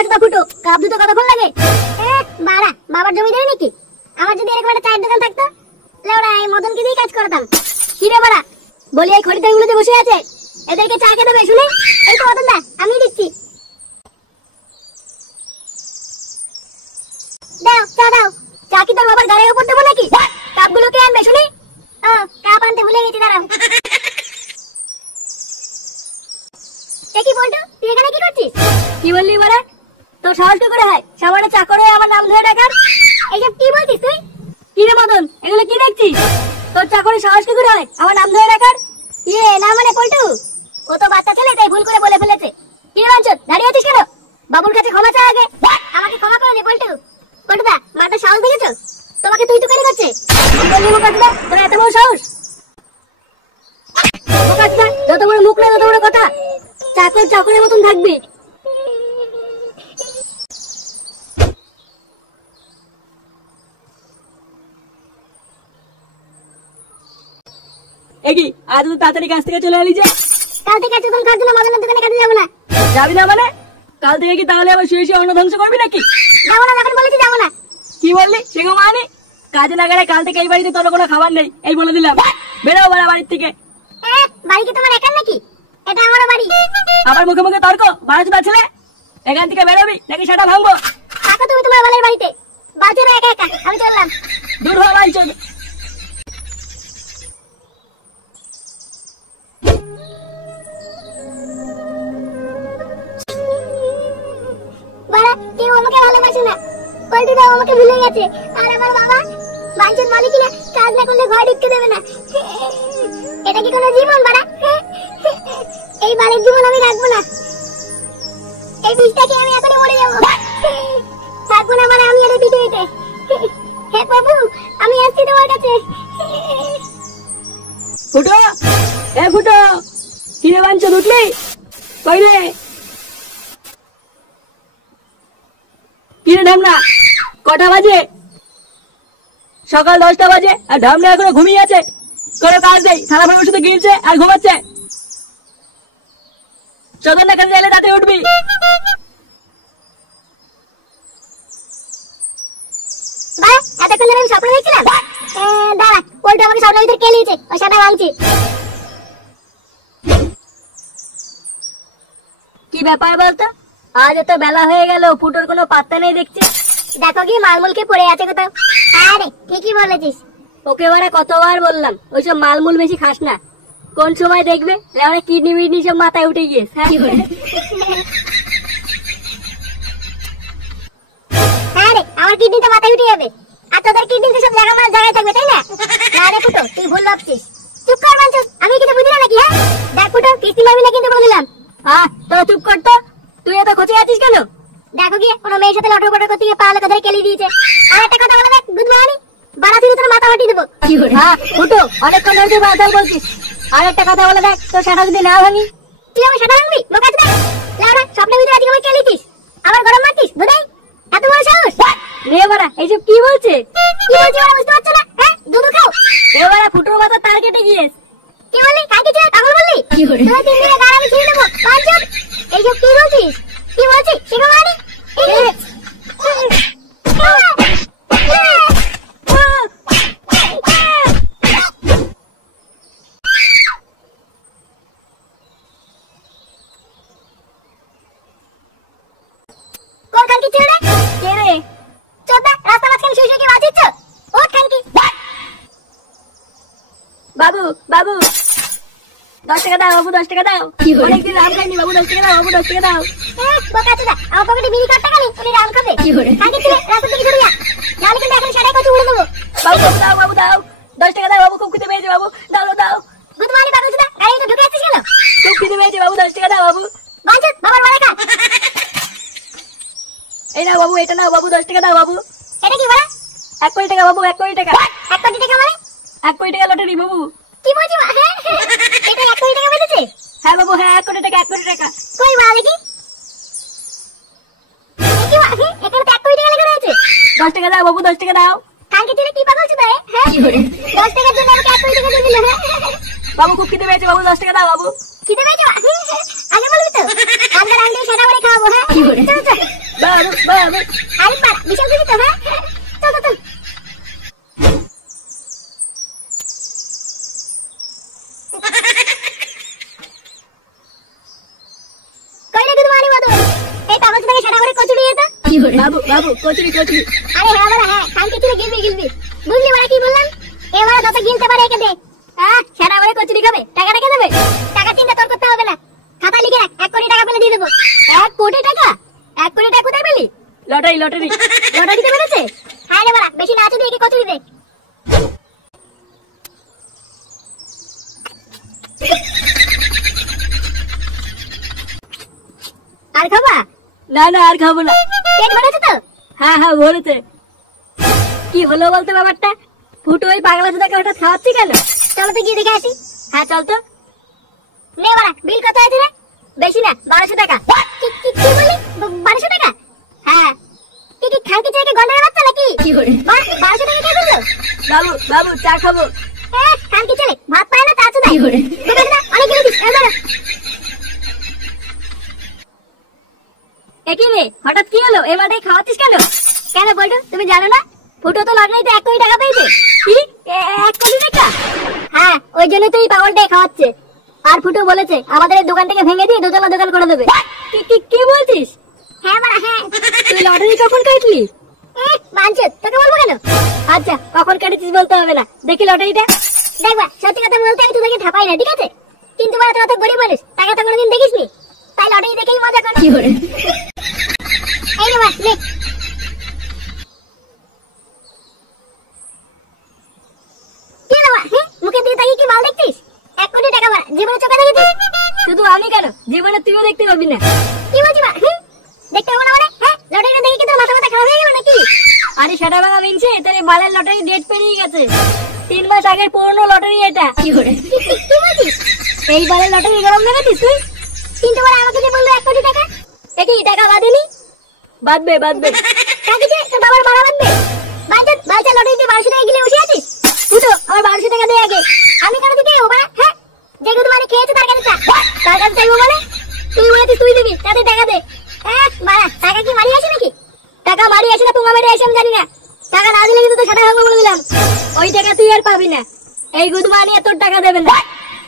বোকাচোদা ফুটো, কাপ দুটো কতক্ষণ লাগে? বাড়া, বাবার জমি দেয় নাকি? আমার যদি এরকম একটা চায়ের দোকান থাকতো, লেওড়া এই মদনকে দিয়ে কাজ করাতাম। কি রে বাড়া, বলি এই খরিদ্দার গুলো যে বসে আছে, এদেরকে চা খেতে দেবে শুনে? এই তো মদন দা, আমি দিচ্ছি। দাও চা দাও। চা কি তোর বাবার গাড়ির উপর দেবো নাকি? কাপগুলো কে আনবে শুনি? ও, কাপ আনতে ভুলে গেছি, দাঁড়াও। কি বলতো, তুই এখানে কি করছিস? কি বললি বাড়া? তোর সাহস কি করে হয় সামান্য চাকর হয়ে আমার নাম ধরে ডাকার? এইসব কি বলছিস তুই? কি রে মদন, এগুলো কি দেখছিস? তোর চাকরের সাহস কি করে হয় আমার নাম ধরে ডাকার? না মানে পল্টু, ও তো বাচ্চা ছেলে, তাই ভুল করে বলে ফেলেছে। কি রে বাঞ্চদ, দাঁড়িয়ে আছিস কেন? বাবুর কাছে ক্ষমা চা আগে। আমাকে ক্ষমা করে দে পল্টু। পল্টুদা, মাথা সাহস দেখেছো? তোমাকে তুই তুকারি করছে। বললি বোকাচোদা, তোর এত বড় সাহস? বোকাচোদা, যত বড় মুখ না তত বড় কথা। চাকর চাকরের মতন থাকবি। এগি আজ তো তাড়াতাড়ি কাজ থেকে চলে এলি যে? কাল থেকে চুকন খাওয়ার জন্য মদনের দোকানে কাজে যাবো না। যাবি না মানে? কাল থেকে কি তাহলে আবার শুয়ে শুয়ে অন্ন ধ্বংস করবি নাকি? যাবো না, যখন বলেছি যাবো না। কি বললি সেগো মানে? কাজে না গেলে কাল থেকে এই বাড়িতে তোর কোনো খাবার নেই, এই বলে দিলাম। বেরো বাড়া বাড়ির থেকে। বাড়ি কি তোমার একার নাকি? এটা আমারও বাড়ি। আবার মুখে মুখে তর্ক, বাড়াচোদা ছেলে। এখান থেকে বেরোবি নাকি সেটা ভাঙবো? থাকো তুমি তোমার বালের বাড়িতে, বাঁচো না একা একা। আমি চললাম। দূর হওয়া বাঞ্চদ। বাড়া, কেউ আমাকে ভালোবাসে না। পল্টুদা আমাকে ভুলে গেছে। আর আমার বাবা বাঞ্চদ মালিক কিনা, কাজ না করলে ঘরে ঢুকতে দেবে না। এটা কি কোনো জীবন বাড়া? এই বাড়ির জীবন আমি রাখবো না। এই বিষটাকে আমি এখনই মরে যাবো। থাকবো না মানে আমি আর এই পৃথিবীতে। হে প্রভু, আমি আসছি তোমার কাছে। ফুটো, এ ফুটো, কি রে বাঞ্চদ, উঠলি? কই রে? কি রে ঢামনা, কটা বাজে? সকাল 10টা বাজে আর ঢামনা এখনো ঘুমিয়ে আছে। কোনো কাজ নেই, সারা ভাবে শুধু গিলছে আর ঘুমাচ্ছে। চোদন না কাজে এলে রাতে উঠবি। বাড়া, এতক্ষণ ধরে আমি স্বপ্ন দেখছিলাম। দাঁড়া, পল্টু আমাকে স্বপ্নের ভিতরে কে নিয়েছে, ও সেটা ভাঙছি। কি ব্যাপার বলতো? আজ এত বেলা হয়ে গেল, ফুটোর কোনো পাত্তা নেই দেখছি। দেখো কি মালমুলকে পড়ে আছে কোথাও। আরে ঠিকই বলেছিস। ওকে বারে কতবার বললাম ওইসব মালমুল বেশি খাস না। কোন সময় দেখবে কিডনি মিডনি সব মাথায় উঠে গিয়েছে। হ্যাঁ রে, আমার কিডনি তো মাথায় উঠে যাবে। আর তোদের কিডনি তো সব জায়গায় থাকবে, তাই না? না রে ফুটো, তুই ভুল ভাবছিস। চুপ কর বাঞ্চদ, আমি কিছু বুঝি না নাকি? হ্যাঁ দেখ ফুটো, কিস্তি মারবি না কিন্তু বলে দিলাম। হ্যাঁ তো চুপ কর তো, তুই এত খোঁজে আছিস কেন? দেখো গিয়ে কোনো মেয়ের সাথে লটর পটর করতে গিয়ে পা লোক ধরে কেলি দিয়েছে। আর একটা কথা বলে দেখ, গুদমানি বাড়া তুই তোর মাথা ফাটিয়ে দেবো। হ্যাঁ ফুটো, অনেকক্ষণ ধরে তুই বাজার বলছিস। আর একটা কথা বলে দেখ, তোর সেটা যদি না ভাঙি। তুই আমার সাদা ভাঙবি? বোকাচোদা, লাউড়া, স্বপ্নের ভিতরে আজকে আমাকে কেলিছিস, আবার গরম মারছিস দুধাই। এত বড় সাহস! রে বাড়া, এইসব কি বলছে? কি বলছি ওরা বুঝতে পারছো না? হ্যাঁ, দুধ খাও। এ বাড়া, ফুটোর মাথা তার কেটে গিয়েছে। কি বললি? কাকে ছিল? পাগল বললি? তুই 3 দিনে গাড়ি আমি ছিঁড়ে দেবো বাঞ্চদ। এইসব কি বলছিস? কি বলছিস শিখো মানে? কোন খানকি ছিল রে? কে রে? চোদ্দা, রাস্তা মাঝখানে শুয়ে শুয়ে কি বাঁচিচ্ছ? ওঠ খানকি। বাবু বাবু, 10 টাকা দাও বাবু, 10 টাকা দাও। অনেকদিন রাম খাইনি বাবু, 10 টাকা দাও বাবু, 10 টাকা দাও। বোকাচোদা, আমার পকেটে বিড়ি কাট টাকা নেই, তুমি রাম খাবে? খানকি ছিল, রাস্তা থেকে সরে যা, নাহলে কিন্তু এখন সেটাই কচু উড়ে দেবো। বাবু দাও বাবু দাও, 10 টাকা দাও বাবু, খুব খিদে পেয়েছে বাবু, দাও দাও। গুদমানি বাবুচোদা, গাড়ি তো ঢুকে আসছিস কেন? খুব খিদে পেয়েছে বাবু, 10 টাকা দাও বাবু। বাঞ্চদ, বাবার বাড়ি খা। এই নাও বাবু, এটা নাও বাবু, 10 টাকা দাও বাবু। এটা কি বলা? 1 কোটি টাকা বাবু, 1 কোটি টাকা। 1 কোটি টাকা মানে? 1 কোটি টাকা লটারি বাবু। কি বলছি? এটা 1 কোটি টাকা বেঁচেছে? হ্যাঁ বাবু, হ্যাঁ 1 কোটি টাকা, 1 কোটি টাকা। কই বলা দেখি? কি বলা? এখানে তো 1 কোটি টাকা লেখা রয়েছে। 10 টাকা দাও বাবু, 10 টাকা দাও। কালকে ছেলে কি পাগল চোদা? হ্যাঁ 10 টাকার জন্য আমাকে 1 কোটি টাকা দিয়ে দিল। বাবু খুব খিদে পেয়েছে, বাবু 10 টাকা দাও বাবু। খিদে পেয়েছে? আগে বলবি তো। আজকাল আন্টি সেটা করে খাওয়াবো, হ্যাঁ? চল চল। বাবু বাবু আরে বাড়া, বিশাল খুশি তো, হ্যাঁ? চল চল চল। কই রে গুদমানি মদন, এই কাগজ থেকে সেটা করে কচুরি এটা। বাবু বাবু কচুরি কচুরি। আরে হ্যাঁ বাড়া, হ্যাঁ কালকে তুই গিলবি গিলবি। বুঝলি বাড়া কি বললাম? এবার যত গিলতে পারে একে দে। হ্যাঁ সেটা করে কচুরি খাবে, টাকা কে দেবে? টাকা চিন্তা তোর করতে হবে না, খাতা লিখে রাখ, 1 কোটি টাকা পেলে দিয়ে দেবো। 1 কোটি টাকা? 1 কোটি টাকা কোথায় পেলি? Lottery lottery. লটারিতে পেরেছে? হ্যাঁ রে বাড়া, বেশি না চুদি একে কচুরি দে। আর খাবা? না না আর খাবো না। পেট ভরেছে তো? হ্যাঁ হ্যাঁ বলেছে। কি হলো বলতে ব্যাপারটা? ফুটো ওই পাগলা চোদাকে হঠাৎ খাওয়াচ্ছি কেন? চলো তো গিয়ে দেখে আসি। হ্যাঁ চল তো। নে বাড়া, বিল কত আছে রে? বেশি না, 1200 টাকা। কি বলি? 1200 টাকা? হ্যাঁ। কি খালকি চাইকে গন্ডারের বাচ্চা নাকি? বাহ, 1200 টাকা কে দিল? বাবু বাবু চা খাবো। খালকি ছেলে, ভাত পায় না, চা চুদায়। ঠিক আছে না, অনেক কিনে দিস, এই ধরো। একই রে, হঠাৎ কি হলো? এই মাঠে খাওয়াচ্ছিস কেন? কেন বলতো, তুমি জানো না? ফুটো তো লটারিতে 1 কোটি টাকা পেয়েছে। কি 1 কোটি টাকা? হ্যাঁ, ওই জন্য তো এই পাগলটাই খাওয়াচ্ছে। আর ফুটো বলেছে আমাদের এই দোকান থেকে ভেঙে দিয়ে দোতলা দোকান করে দেবে। কি বলছিস? হ্যাঁ বাড়া, হ্যাঁ। তুই লটারি কখন কাটলি? বাঞ্চত, তোকে বলবো কেন? আচ্ছা কখন কেটেছিস বলতে হবে না, দেখি লটারিটা। দেখবা, সত্যি কথা বলতে আমি তোদেরকে ঠাপাই না, ঠিক আছে? কিন্তু বাড়া তোরা তো গরিব মানুষ, টাকা তো কোনোদিন দেখিসনি, তাই লটারি দেখেই মজা কর। এই রে বাস, লে। কি রে বাবা, মুখের দিকে তাকিয়ে কি মাল দেখছিস? 1 কোটি টাকা বাড়া, জীবনে চোখে দেখেছিস? শুধু আমি কেন, জীবনে তুইও দেখতে পাবি না। কি বলছি বা? দেখতে পাবো না মানে? হ্যাঁ, লটারিটা দেখে কি তোর মাথা খারাপ হয়ে গেল নাকি? আরে সেটা ভাঙা মিনছে, তোর এই বালের লটারি ডেট পেরিয়ে গেছে। 3 মাস আগের পুরনো লটারি এটা। কি বলছিস? এই বালের লটারি গরম দেখেছিস তুই? কিন্তু বাড়া আমাকে যে বললো 1 কোটি টাকা। একই টাকা বাঁধেনি? বাঁধবে বাঁধবে। কাকিছে, তোর বাবার ভাড়া বাঁধবে। বাচ্চা লটারিতে 1200 টাকা গিলে বসে আছিস? বুঝো, আমার 1200 টাকা দে আগে। আমি কেন দিতে যাবো বাড়া? হ্যাঁ, যে গুদমানি খেয়েছে তার কাছে চা। তার কাছে চাইবো মানে? তুই বলেছিস তুই দিবি, তাতে টাকা দে। বাড়া, টাকা কি মারি আসে নাকি? টাকা মারি আসে না পুঙ্গা মেরে আসে আমি জানি না। টাকা না দিলে কিন্তু তোর সাথে ভাঙবো বলে দিলাম। ওই টাকা তুই আর পাবি না। এই গুদমানি তোর টাকা দেবে না।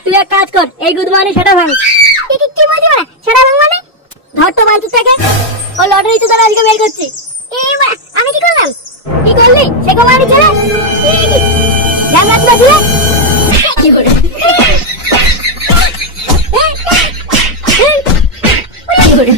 তুই এক কাজ কর, এই গুদমানি সেটা ভাঙ। কি বলছি বাড়া? সেটা ভাঙ মানে? ধর তো বাঞ্চুর টাকা। ও লটারি তো তারা আজকে বের করছি। বাড়া, আমি কি করলাম? কি করলি? সে কুমারি ছেলে ধ্যান রাখতে ছিল। কি করে কি করে